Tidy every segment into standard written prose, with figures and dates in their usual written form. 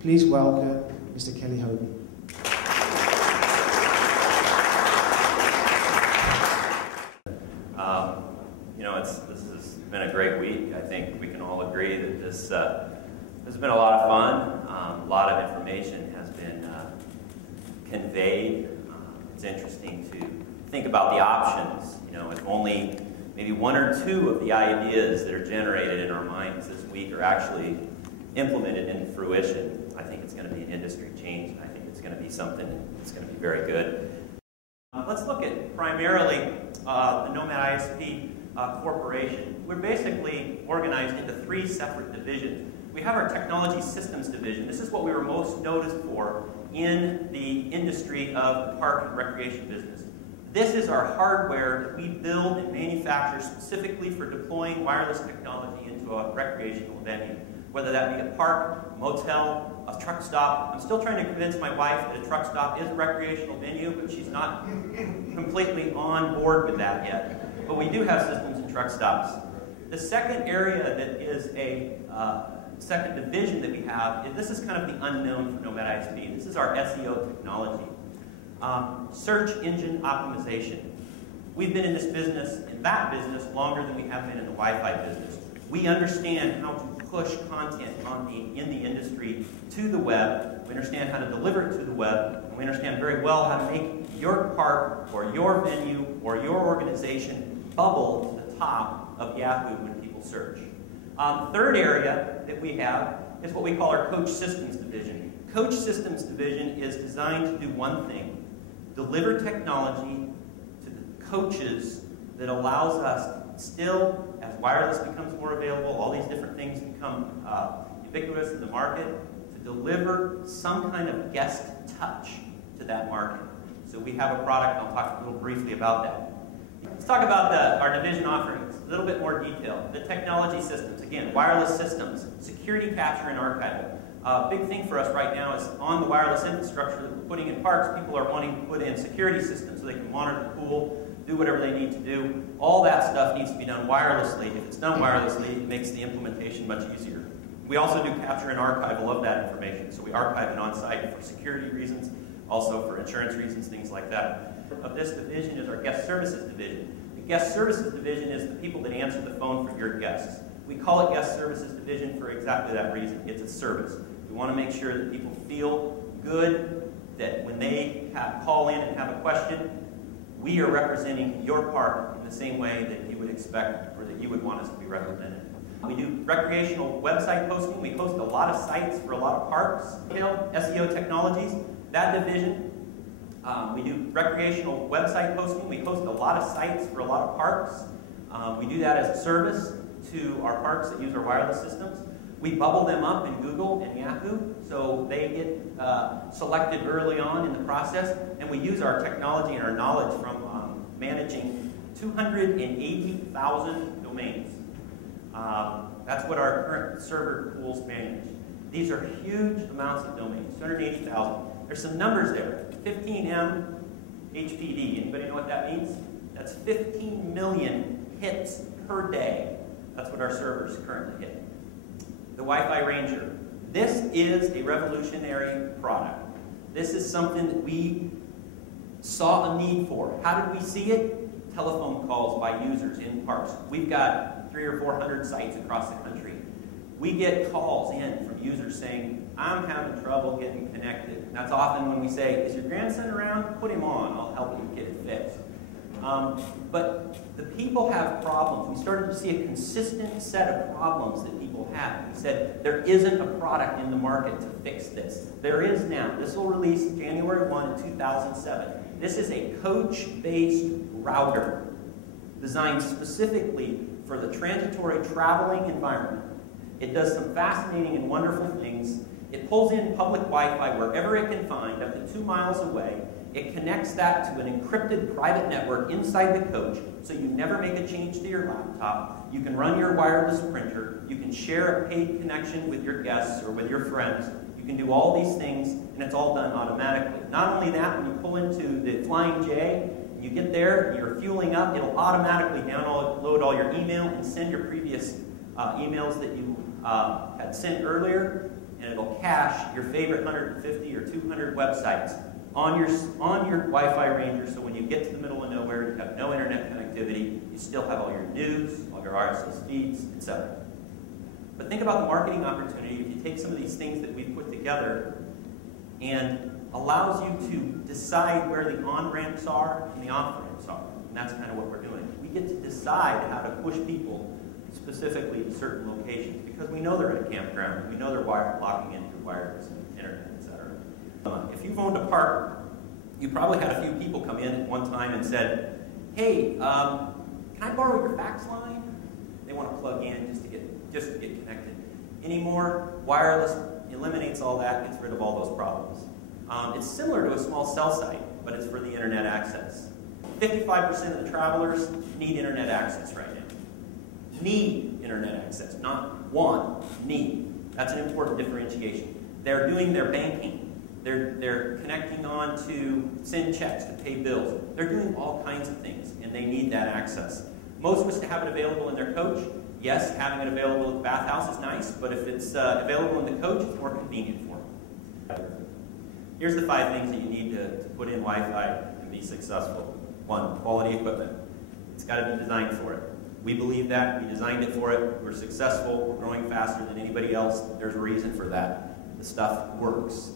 Please welcome Mr. Kelly Hogan. This has been a great week. I think we can all agree that this has been a lot of fun. A lot of information has been conveyed. It's interesting to think about the options. If only maybe one or two of the ideas that are generated in our minds this week are actually implemented into fruition, I think it's going to be an industry change. I think it's going to be something that's going to be very good. Let's look at primarily the Nomad ISP Corporation. We're basically organized into three separate divisions. We have our Technology Systems Division. This is what we were most noticed for in the industry of the park and recreation business. This is our hardware that we build and manufacture specifically for deploying wireless technology into a recreational venue. Whether that be a park, a motel, a truck stop. I'm still trying to convince my wife that a truck stop is a recreational venue, but she's not completely on board with that yet. But we do have systems in truck stops. The second area that is a second division that we have, this is kind of the unknown for Nomad ISP. This is our SEO technology. Search engine optimization. We've been in this business, in that business, longer than we have been in the Wi-Fi business. We understand how to push content in the industry to the web. We understand how to deliver it to the web. And we understand very well how to make your park or your venue or your organization bubble to the top of Yahoo when people search. The third area that we have is what we call our Coach Systems Division. Coach Systems Division is designed to do one thing: deliver technology to the coaches that allows us still, as wireless becomes more available, all these different things become ubiquitous in the market, to deliver some kind of guest touch to that market. So we have a product, and I'll talk a little briefly about that. Let's talk about our division offerings, a little bit more detail. The technology systems, again, wireless systems, security capture and archival. Big thing for us right now is on the wireless infrastructure that we're putting in parks, people are wanting to put in security systems so they can monitor the pool, do whatever they need to do. All that stuff needs to be done wirelessly. If it's done wirelessly, it makes the implementation much easier. We also do capture and archival of that information. So we archive it on site for security reasons, also for insurance reasons, things like that. Of this division is our guest services division. The guest services division is the people that answer the phone for your guests. We call it guest services division for exactly that reason. It's a service. We want to make sure that people feel good, that when they call in and have a question, we are representing your park in the same way that you would expect or that you would want us to be represented. We do recreational website posting. We host a lot of sites for a lot of parks. SEO technologies, that division. We do recreational website posting. We host a lot of sites for a lot of parks. We do that as a service to our parks that use our wireless systems. We bubble them up in Google and Yahoo, so they get selected early on in the process, and we use our technology and our knowledge from managing 280,000 domains. That's what our current server pools manage. These are huge amounts of domains, 280,000. There's some numbers there. 15M HPD. Anybody know what that means? That's 15 million hits per day. That's what our servers currently hit. The Wi-Fi Ranger. This is a revolutionary product. This is something that we saw a need for. How did we see it? Telephone calls by users in parks. We've got 300 or 400 sites across the country. We get calls in from users saying, I'm having trouble getting connected. And that's often when we say, is your grandson around? Put him on. I'll help him get it fixed. But the people have problems. We started to see a consistent set of problems that people have. We said, there isn't a product in the market to fix this. There is now. This will release January 1, 2007. This is a coach-based router designed specifically for the transitory traveling environment. It does some fascinating and wonderful things. It pulls in public Wi-Fi wherever it can find, up to 2 miles away. It connects that to an encrypted private network inside the coach, so you never make a change to your laptop. You can run your wireless printer. You can share a paid connection with your guests or with your friends. You can do all these things, and it's all done automatically. Not only that, when you pull into the Flying J, you get there, you're fueling up, it'll automatically download all your email and send your previous emails that you had sent earlier, and it'll cache your favorite 150 or 200 websites on your Wi-Fi Ranger, so when you get to the middle of nowhere, you have no internet connectivity, you still have all your news, all your RSS feeds, etc. But think about the marketing opportunity if you take some of these things that we've put together and allows you to decide where the on-ramps are and the off-ramps are. And that's kind of what we're doing. We get to decide how to push people specifically to certain locations because we know they're at a campground, we know they're logging in through wireless internet, etc. If you've owned a park, you probably had a few people come in at one time and said, hey, can I borrow your fax line? They want to plug in just to get connected. Anymore, wireless eliminates all that, gets rid of all those problems. It's similar to a small cell site, but it's for the internet access. 55% of the travelers need internet access right now. Need internet access, not want, need. That's an important differentiation. They're doing their banking. They're connecting on to send checks, to pay bills. They're doing all kinds of things, and they need that access. Most wish to have it available in their coach. Yes, having it available at the bathhouse is nice, but if it's available in the coach, it's more convenient for them. Here's the 5 things that you need to put in Wi-Fi and be successful. 1, quality equipment. It's got to be designed for it. We believe that. We designed it for it. We're successful. We're growing faster than anybody else. There's a reason for that. The stuff works.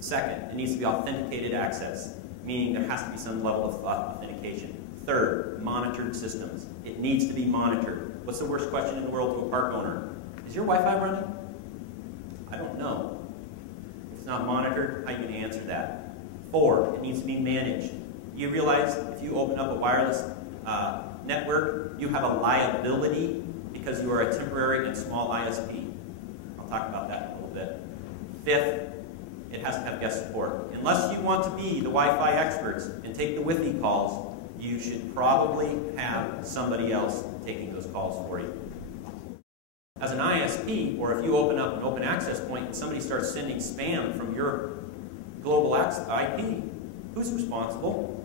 2nd, it needs to be authenticated access, meaning there has to be some level of authentication. 3rd, monitored systems. It needs to be monitored. What's the worst question in the world to a park owner? Is your Wi-Fi running? I don't know. If it's not monitored, how are you going to answer that? 4, it needs to be managed. You realize if you open up a wireless network, you have a liability because you are a temporary and small ISP. I'll talk about that in a little bit. 5th, it has to have guest support. Unless you want to be the Wi-Fi experts and take the Wi-Fi calls, you should probably have somebody else taking those calls for you. As an ISP, or if you open up an open access point and somebody starts sending spam from your global IP, who's responsible?